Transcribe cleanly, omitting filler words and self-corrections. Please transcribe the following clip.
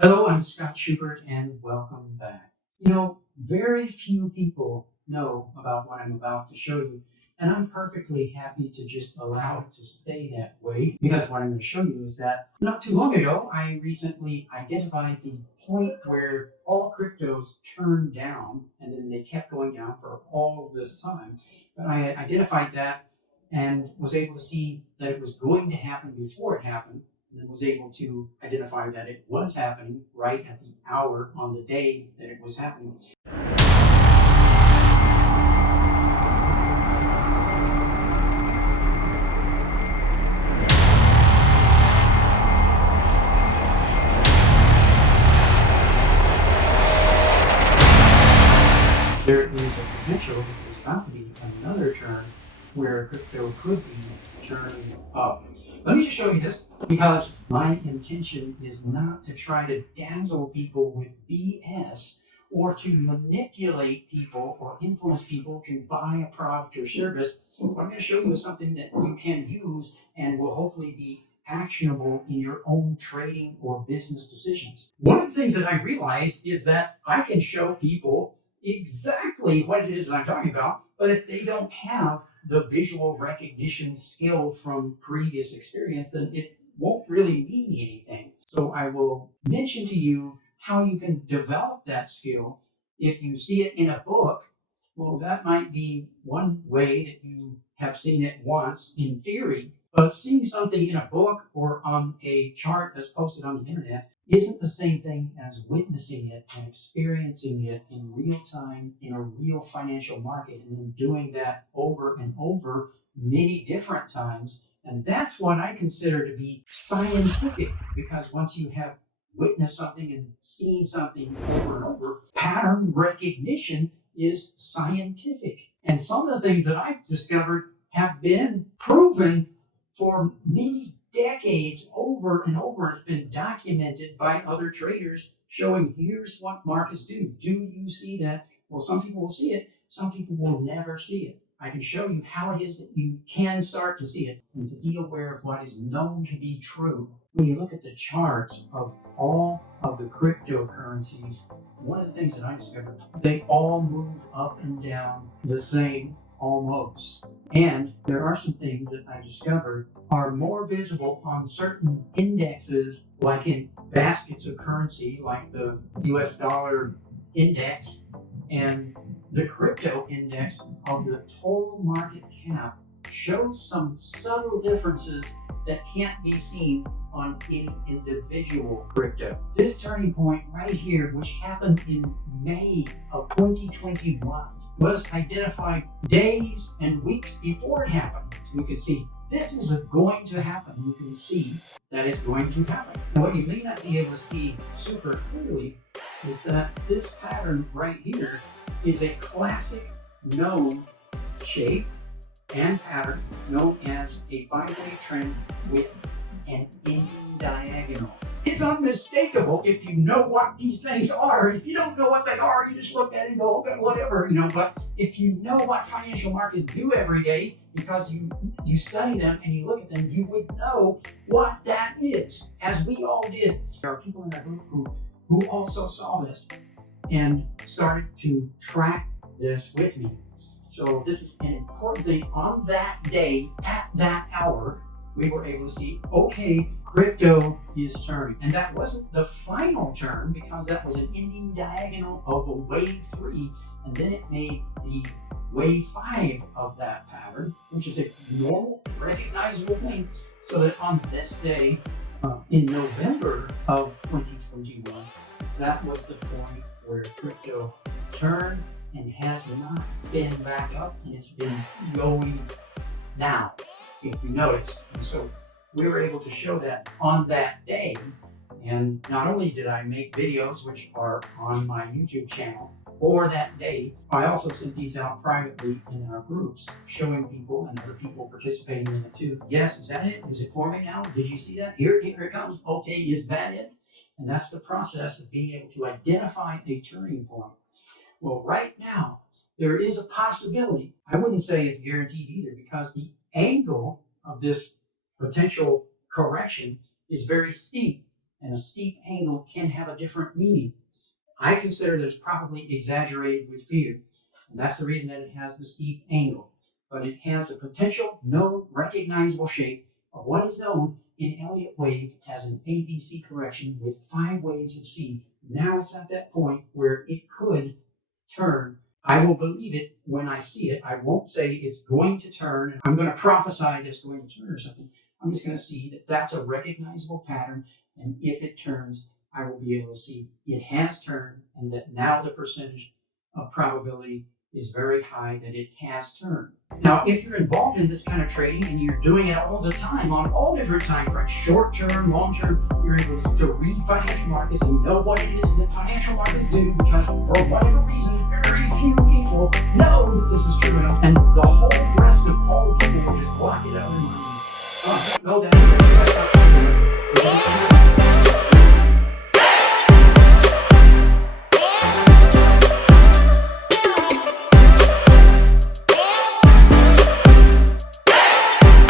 Hello, I'm Scott Schubert, and welcome back. Very few people know about what I'm about to show you, and I'm perfectly happy to just allow it to stay that way, because what I'm going to show you is that not too long ago, I recently identified the point where all cryptos turned down, and then they kept going down for all of this time. But I identified that and was able to see that it was going to happen before it happened, and then was able to identify that it was happening right at the hour on the day that it was happening. There is a potential that there's about to be another turn where crypto could be turning up. Let me just show you this, because my intention is not to try to dazzle people with BS or to manipulate people or influence people to buy a product or service. What I'm going to show you is something that you can use and will hopefully be actionable in your own trading or business decisions. One of the things that I realized is that I can show people exactly what it is that I'm talking about, but if they don't have the visual recognition skill from previous experience, then it won't really mean anything. So I will mention to you how you can develop that skill. If you see it in a book, well, that might be one way that you have seen it once in theory, but seeing something in a book or on a chart that's posted on the internet isn't the same thing as witnessing it and experiencing it in real time in a real financial market, and then doing that over and over many different times. And that's what I consider to be scientific, because once you have witnessed something and seen something over and over, pattern recognition is scientific. And some of the things that I've discovered have been proven for many decades over and over. It's been documented by other traders showing here's what markets do. Do you see that? Well, some people will see it. Some people will never see it. I can show you how it is that you can start to see it and to be aware of what is known to be true. When you look at the charts of all of the cryptocurrencies, one of the things that I discovered, they all move up and down the same almost. And there are some things that I discovered are more visible on certain indexes, like in baskets of currency, like the US dollar index and the crypto index of the total market cap, shows some subtle differences that can't be seen on any individual crypto. This turning point right here, which happened in May of 2021, was identified days and weeks before it happened. We could see this is going to happen. You can see that it's going to happen. And what you may not be able to see super clearly is that this pattern right here is a classic known shape and pattern known as a 5-day trend with an ending diagonal. It's unmistakable if you know what these things are. If you don't know what they are, you just look at it and go, okay, whatever, But if you know what financial markets do every day, because you study them and you look at them, you would know what that is, as we all did. There are people in our group who also saw this and started to track this with me. So this is an important thing. On that day, at that hour, we were able to see, okay, crypto is turning. And that wasn't the final turn, because that was an ending diagonal of a wave 3, and then it made the wave 5 of that pattern, which is a normal, recognizable thing. So that on this day, in November of 2021, that was the point where crypto turned and has not been back up, and it's been going now, if you notice. And so we were able to show that on that day. And not only did I make videos, which are on my YouTube channel for that day, I also sent these out privately in our groups, showing people and other people participating in it too. Yes, is that it? Is it forming now? Did you see that? Here it comes. Okay, is that it? And that's the process of being able to identify a turning point. Well, right now, there is a possibility. I wouldn't say it's guaranteed either, because the angle of this potential correction is very steep. and a steep angle can have a different meaning. I consider that it's probably exaggerated with fear. And that's the reason that it has the steep angle. But it has a potential, known, recognizable shape of what is known in Elliott wave as an ABC correction with 5 waves of C. Now it's at that point where it could turn. I will believe it when I see it. I won't say it's going to turn. I'm going to prophesy that it's going to turn or something. I'm just going to see that that's a recognizable pattern. And if it turns, I will be able to see it has turned and that now the percentage of probability is very high that it has turned. Now, if you're involved in this kind of trading and you're doing it all the time on all different time frames, short term, long term, you're able to read financial markets and know what it is that financial markets do because for whatever reason, very few people know that this is true. And the whole rest of all people will just block it out in mind. Oh, I don't know that.